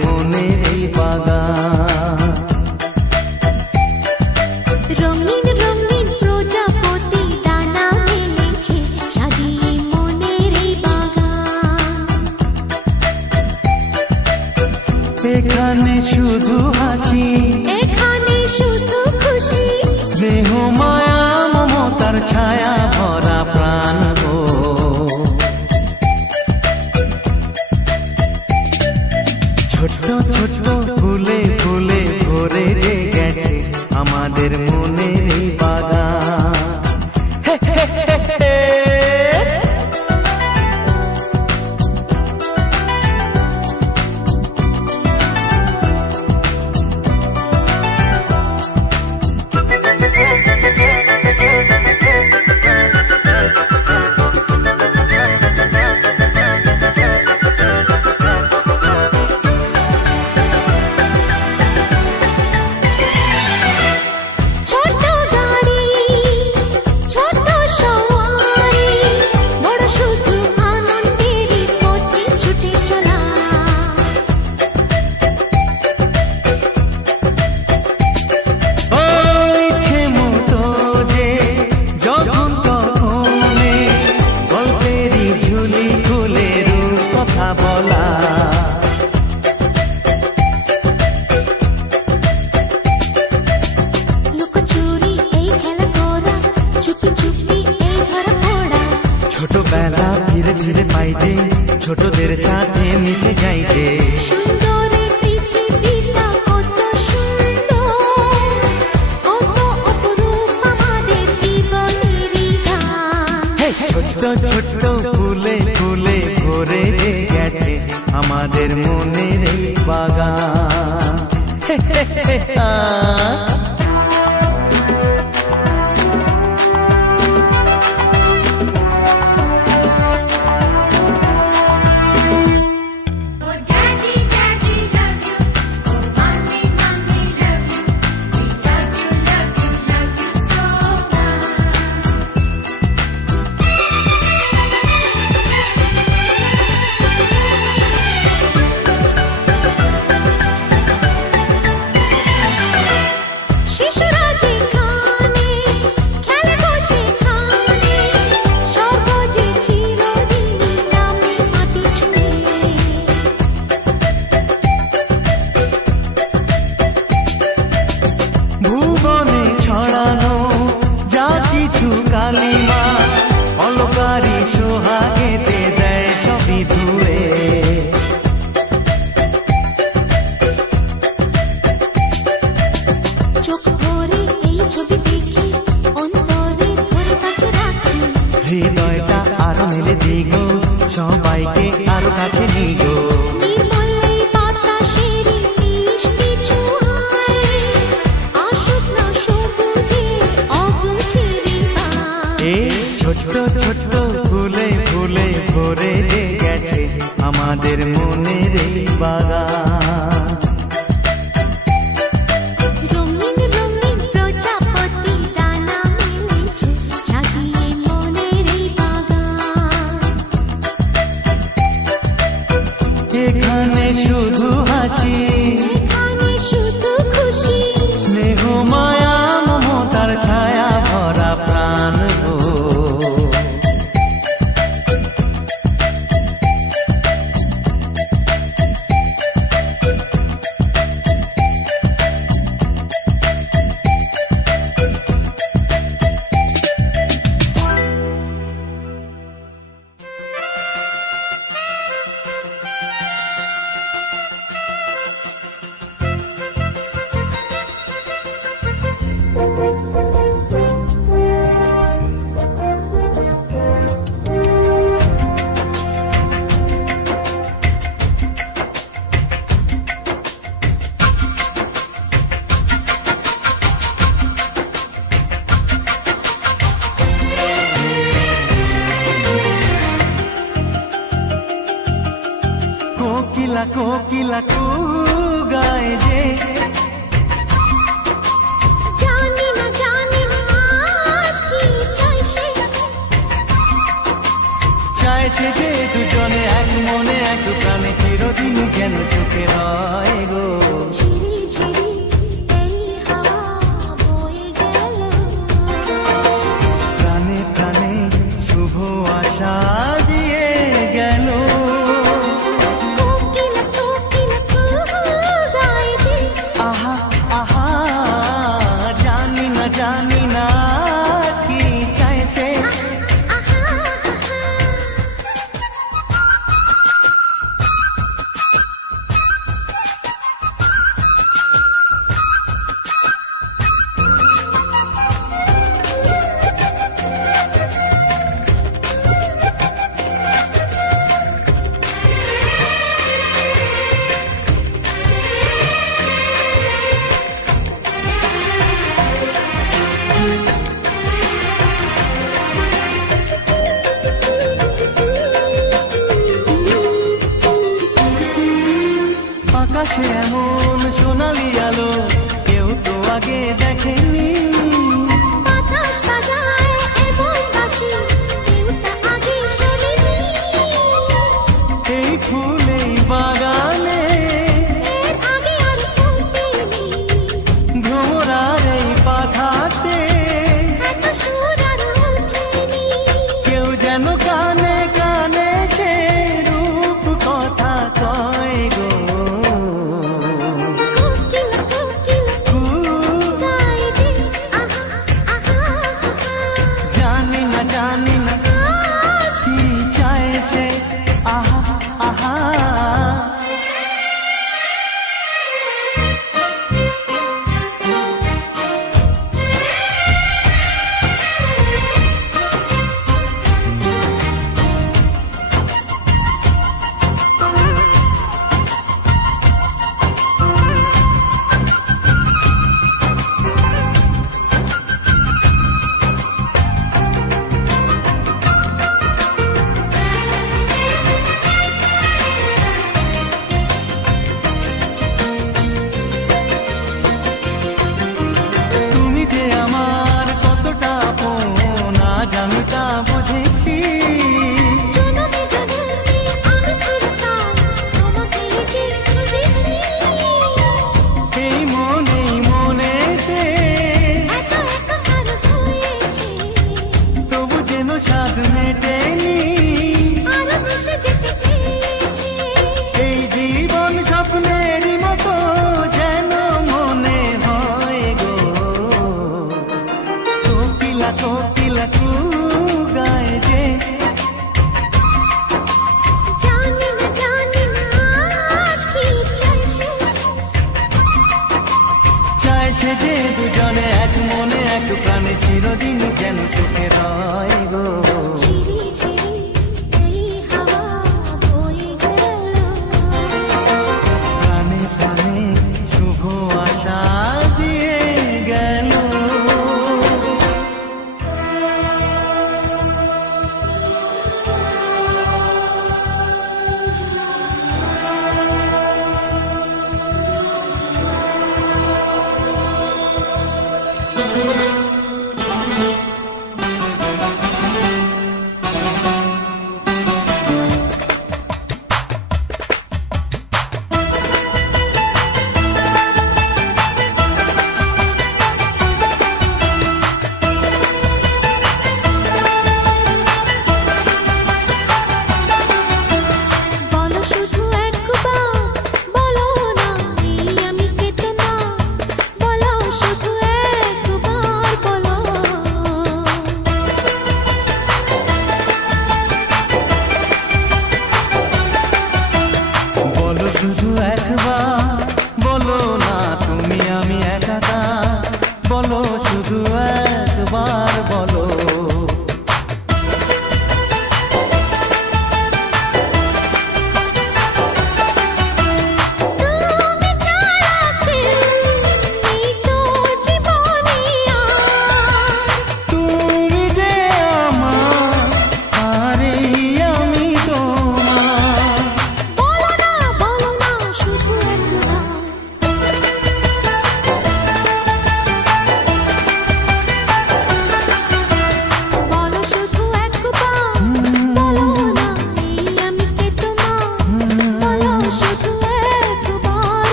মনের এই বাগান। রঙিন রঙিন প্রজাপতি ডানা মেলেছে সাজিয়ে মনের এই বাগান। এখানে শুধু হাসি, এখানে শুধু খুশি, স্নেহ মায়া মমতার ছায়া ভরা প্রাণ গো। ছোট্ট ছোট্ট ফুলে ফুলে ভরে যে গেছে আমাদের মনের এই বাগান। ছোট গাড়ি ছোট সওয়ারি, বড় শুধু আনন্দেরই পথে ছুটে চলা। ও ইচ্ছে মতো যে যখন তখনে গল্পেরই ঝুলি খুলে রূপ কথা বলা। লুকোচুরি এই খেলা করা, চুপি চুপি এই ধরা পড়া। ছোটবেলা ধীরে ধীরে পাইতে ছোটদের সাথে মিশে যাইতে। সুন্দরের পৃথিবীটা কত সুন্দর, কত অপরূপ আমাদের জীবনেরই গান। ছোট্ট ছোট্ট ফুলে ফুলে ভরে যে গেছে আমাদের মনের এই বাগান। Oh daddy daddy love you, oh mommy mommy love you, we love you love you love you so much. শিশুরা যেখানে খেলে গো সেখানে, স্বর্গ যে চিরদিনই নামে মাটি ছুঁয়ে। ভুবনে ছড়ানো যা কিছু কালিমা, অলকারি সোহাগেতে দেয় সবই ধুয়ে। চোখ ভরে এই ছবি দেখি, অন্তরে ধরে তাকে রাখি। হৃদয়টা আরো মেলে দিগো, সবাইকে আরো কাছে নিগো। নির্মল এই বাতাসেরই মিষ্টি ছোঁয়ায়, আসুক না সবুজে অগুছারি গান। এই ছোট্ট ছোট্ট ফুলে ফুলে ভরে যে গেছে আমাদের মনের এই বাগান। রঙিন রঙিন প্রজাপতি ডানা মেলেছে সাজিয়ে মনের এই বাগান। এখানে শুধু হাসি, এখানে শুধু খুশি, স্নেহ মায়া মমতার ছায়া ভরা প্রাণ গো। কোকিলা কোকিলা কু গায় যে, জানি না আজ কি চাই সে। চায় সে যে দুজনে এক মনে এক প্রাণে চিরদিন যেন চোখে রয় গো। ঝিরি ঝিরি এই হাওয়া বয়ে গেল, প্রাণে প্রাণে শুভ আশা দিয়ে গেল। কোকিলা কোকিলা কুহু গায় যে, আহা আহা জানি না কি চাইছে। আহা আহা। আকাশে এমন সোনালি আলো কেউ তো আগে দেখেনি। বাতাস বাজায় এমন বাঁশি, কেউ তা আগে শোনেনি। এই ফুল এই বাগানে এর আগে আর ফুটেনি, ভ্রমরার এই পাখাতে এত সুর আর ওঠেনি। কেউ যেন কানে কানে সে রূপ কথা কয় গো। কোকিলা কোকিলা কু গায় যে, আহা আহা আহা। জানি না আজ কি চায় সে। আহা আহা তুমি যে আমার কতটা আপন আজ আমি তা বুঝেছি। জনমে জনমে আমি চিরকাল তোমাকেই যে খুঁজেছি। এই মনেতে এত একাকার হয়েছে, তবু যেন স্বাদ মেটেনি। আরো মিশে যেতে চেয়েছি। এই জীবন স্বপ্নেরই মতো যেন মনে হয় গো। কোকিলা কোকিলা কু গায় যে, জানি না আজ কি চাইছে। চায় সে যে দুজনে এক মনে এক প্রাণে চিরদিন যেন চোখে রয় গো। ঝিরি ঝিরি এই হাওয়া বয়ে গেল, প্রাণে প্রাণে শুভ আশা দিয়ে গেল।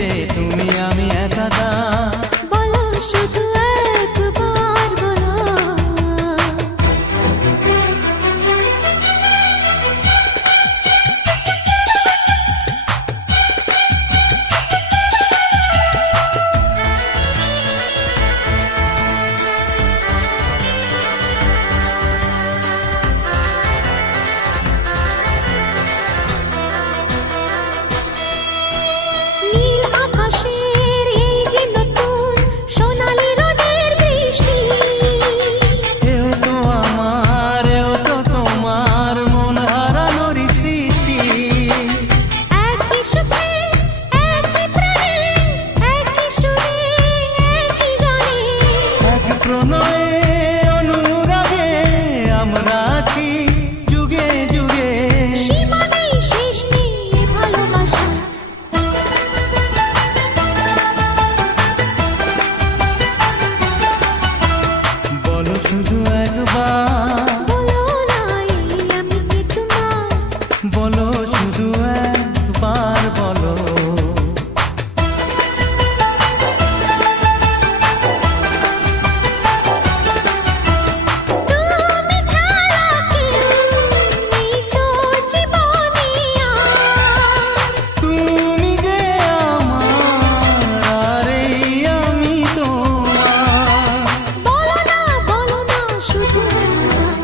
পৃথিবীতে তুমি আমি একাকার। বলো শুধু একবার বলো। নীল আকাশের এই যে নতুন সোনালি রোদের বৃষ্টি, এও তো আমার, এও তো তোমার মন হারানোর স্মৃতি। একই সুখে একই প্রাণে একই সুরে একই গানে, এক প্রণয়ে অনুরাগে আমরা আছি যুগে যুগে। সীমা নেই শেষ নেই এ ভালোবাসা। বলো শুধু একবার, বলো না এই আমি কি তোমার। বলো শুধু একবার বলো। তুমি ছাড়া কেউ নেই তো জীবনে আর। তুমি যে আমার আর এই আমি তোমার। বলো না শুধু একবার।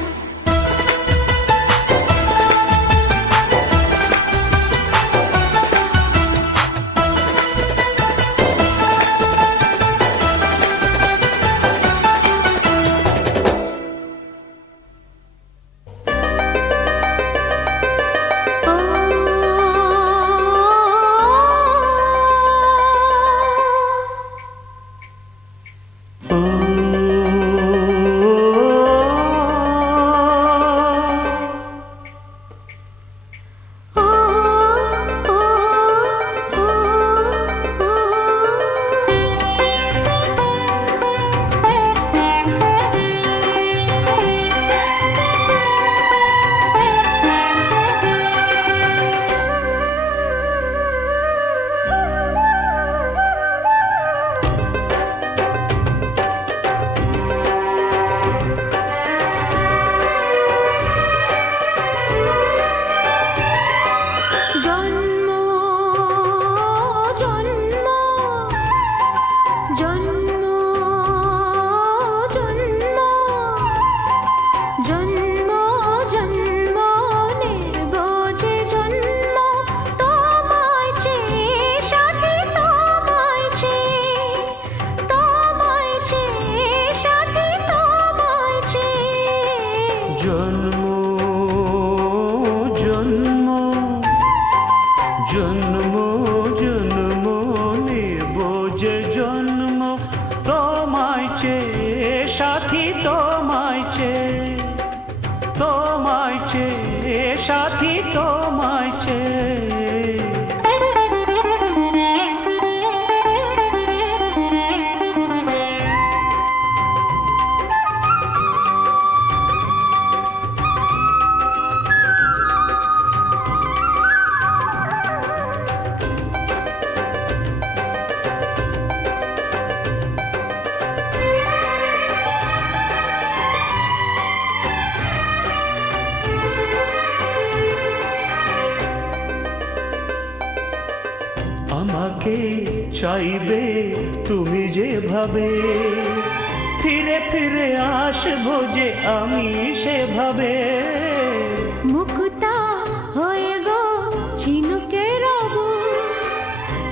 জন্ম জন্ম জন্ম জন্ম জন্ম জন্ম নেব যে জন্ম তোমায় চেয়ে সাথী তোমায় চেয়ে সাথী তোমায় চেয়ে। জন্ম জন্ম জন্ম জন্ম নেব যে জন্ম তোমায় চেয়ে সাথী তোমায় চেয়ে সাথী তোমায় চেয়ে। আমাকে চাইবে তুমি যেভাবে, ফিরে ফিরে আসবো যে আমি সেভাবে। মুক্তা হয়ে গো ঝিনুকে রব,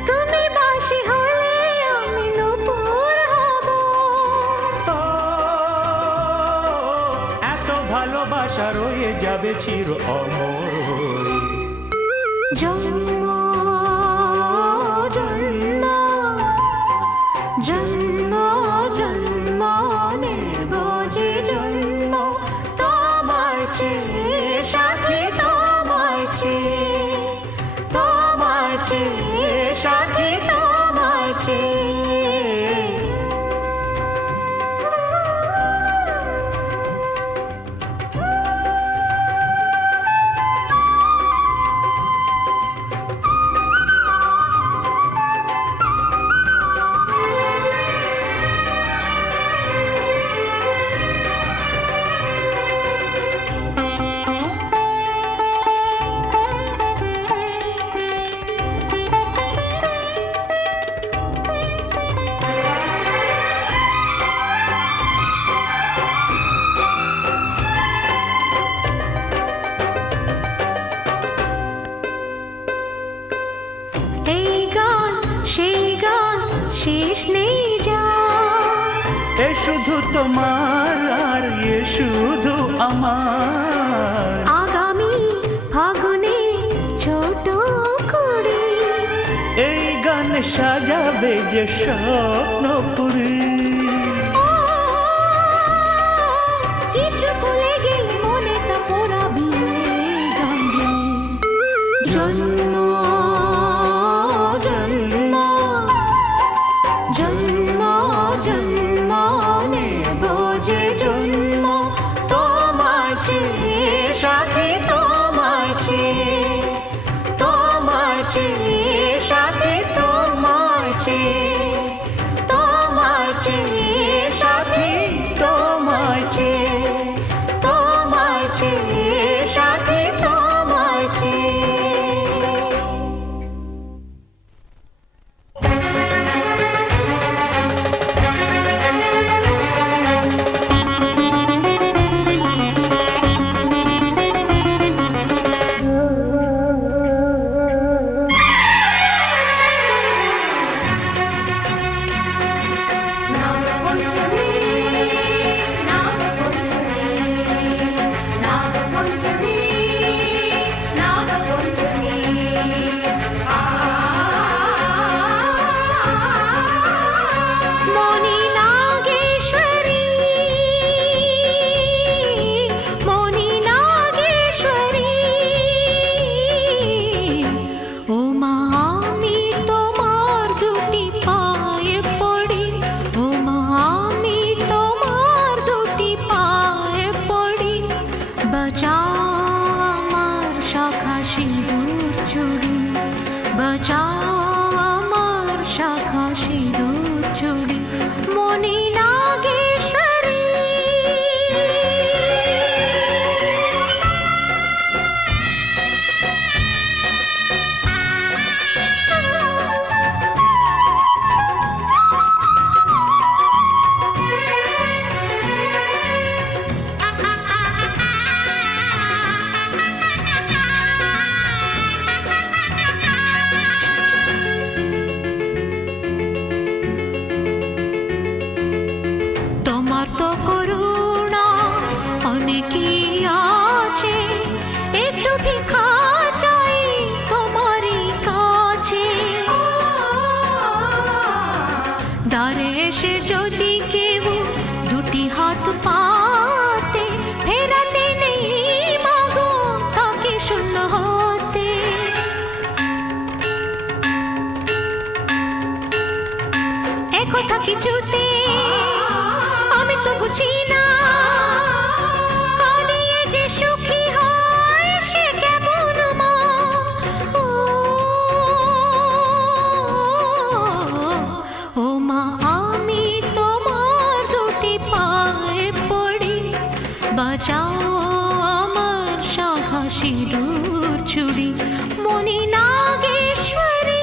তুমি বাঁশি হলে আমি নূপুর হব। এত ভালোবাসা রয়ে যাবে চির অমর হয়ে। জন্ম জন্ম জন্ম জন্ম নেব যে জন্ম তোমায় চেয়ে সাথী তোমায় চেয়ে সাথী তোমায় চেয়ে। শেষ নেই যা এ শুধু তোমার আর এ শুধু আমার আগামী ফাগুনে ছোট করে এই গান সাজাবে যে স্বপ্নপুরী কিছু ভুলে গেলে মনে তা পোড়াবি জন্ম জন্ম জন্ম জন্ম নেব যে জন্ম তোমায় চেয়ে সাথী তোমায় চেয়ে তোমায় চেয়ে সাথী তোমায় চেয়ে তোমায় চেয়ে সাথী তোমায় চেয়ে তোমায় চেয়ে সাথী তোমায় চেয়ে নাগপঞ্চমী নাগপঞ্চমী নাগপঞ্চমী নাগপঞ্চমী মনি নাগেশ্বরী মনি নাগেশ্বরী ও মা আমি তোমার দুটি পায়ে পড়ি ও মা আমি তোমার দুটি পায়ে পড়ি বাঁচাও আমার শাখা সিঁদুর চুড়ি বাঁচাও আমার শাখা সিঁদুর চুড়ি মনি নাগেশ্বরী তোমার তো করুণা অনেকই আছে একটু ভিক্ষা চাই তোমারই কাছে দ্বারে এসে যদি কেউ দুটি হাত পাতে ফেরাতে নেই মাগো তাকে শূন্য হতে একথা কিছুতে আমি তো বুঝি না কাঁদিয়ে যে সুখী হয় সে কেমন মা ও মা আমি তোমার দুটি পায়ে পড়ি বাঁচাও আমার শাখা সিঁদুর চুড়ি মনি নাগেশ্বরী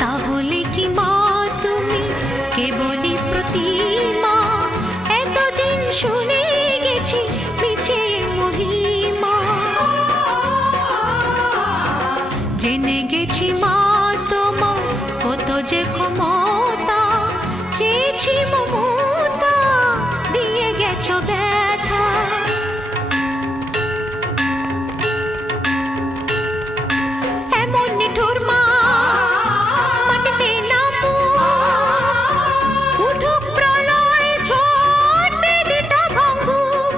তাহলে কি মা তুমি কেবলই প্রতিমা এতদিন শুনে গেছি মিছে মহিমা জেনে গেছি মা তোমার কত যে ক্ষমতা চেয়েছি মমতা দিয়ে গেছো ব্যথা এমন নিঠুর মা মাটিতে নামো উঠুক প্রলয় ঝড় বেদিটা ভাঙুক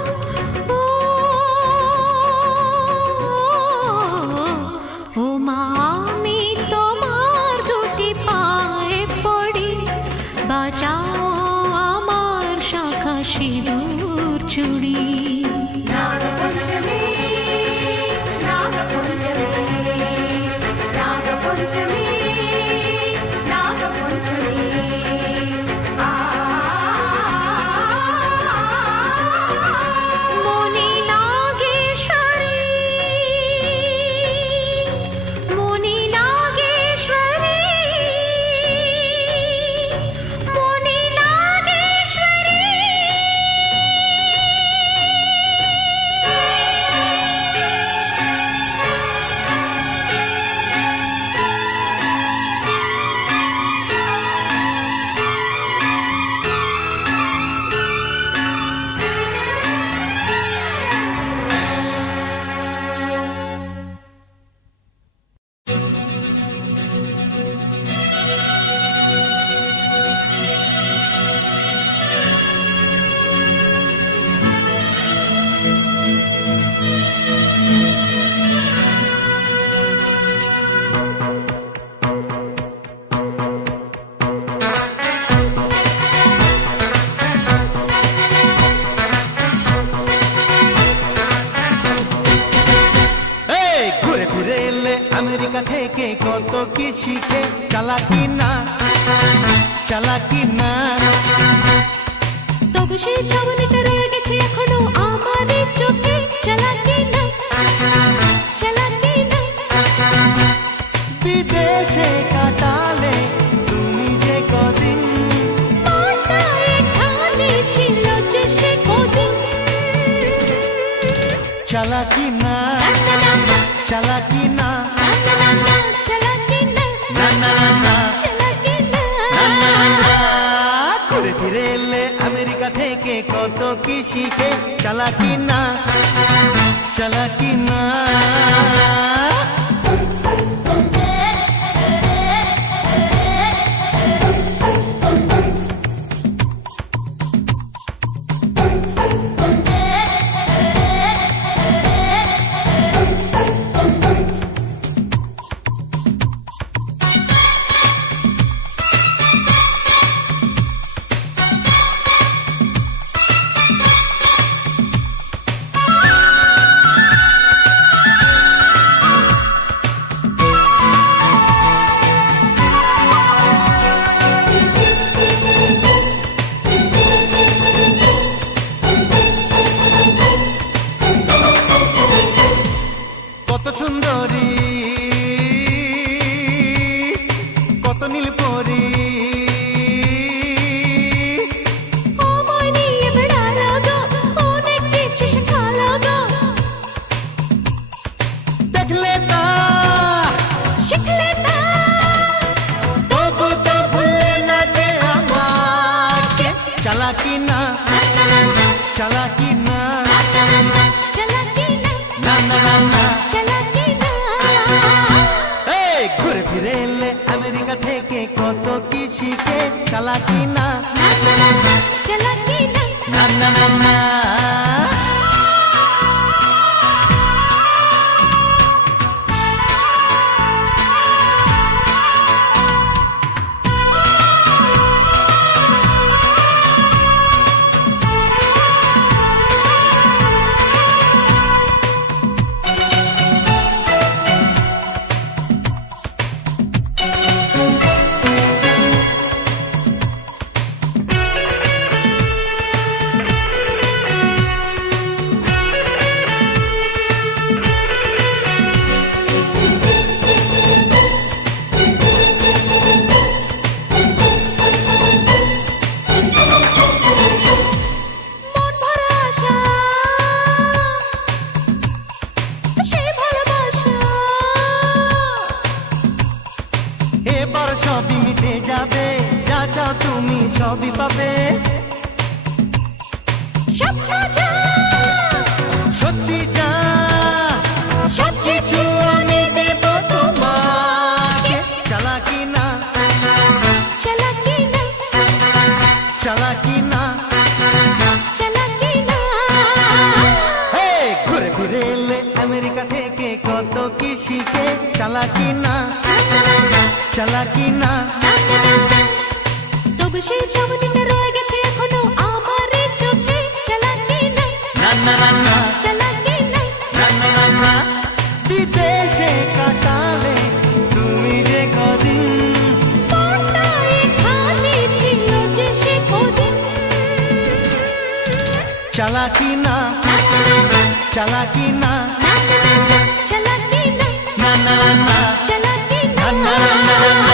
ও মা আমি তোমার দুটি পায়ে পড়ি বাঁচাও আমার শাখা সিঁদুর চুড়ি নাগপঞ্চমী নাগপঞ্চমী নাগপঞ্চমী নাগপঞ্চমী চালাকি না চালাকি না তবে সেই চাউনিটা রয়ে গেছে এখনো আমার চোখে চালাকি না চালাকি না বিদেশে কাটালে তুমি যে কদিন মাটা এখানে ছিল যে সে কদিন চালাকি না চালাকি না চালাকি না না না না চালাকি না ঘুরে ফিরে এলে আমেরিকা থেকে কত কি শিখে চালাকি না চালাকি না কত সুন্দরী কত নীলপরি আমায় নিয়ে বেড়ালো গো অনেক কিছু শেখালো গো দেখলে তা শিখলে তা তবু তো ভুলে না যে আমাকে চালাকি না চালাকি না চালাকি না না না না না চালাকি না এই ঘুরে ফিরে এলে আমেরিকা থেকে কত কি শিখে চালাকি না চালাকি না না না না না মন ভরা আশা সেই ভালোবাসা এবার সবই মিটে যাবে যা চাও তুমি সবই পাবে স্বপ্ন যা সত্যি যা সবকিছু আমি দেব তোমাকে চালাকি না চালাকি না চালাকি না চালাকি না এই ঘুরে ফিরে এলে আমেরিকা থেকে কত কি শিখে চালাকি না চালাকি না তবে সেই চাউনিটা রয়ে গেছে এখনো আমার চোখে চালাকি না না না না না চালাকি না না না না না বিদেশে কাটালে তুমি যে কদিন মাটা এখানে ছিল যে সে কদিন চালাকি না চালাকি না চালাকি না না না না চালাকি না না না না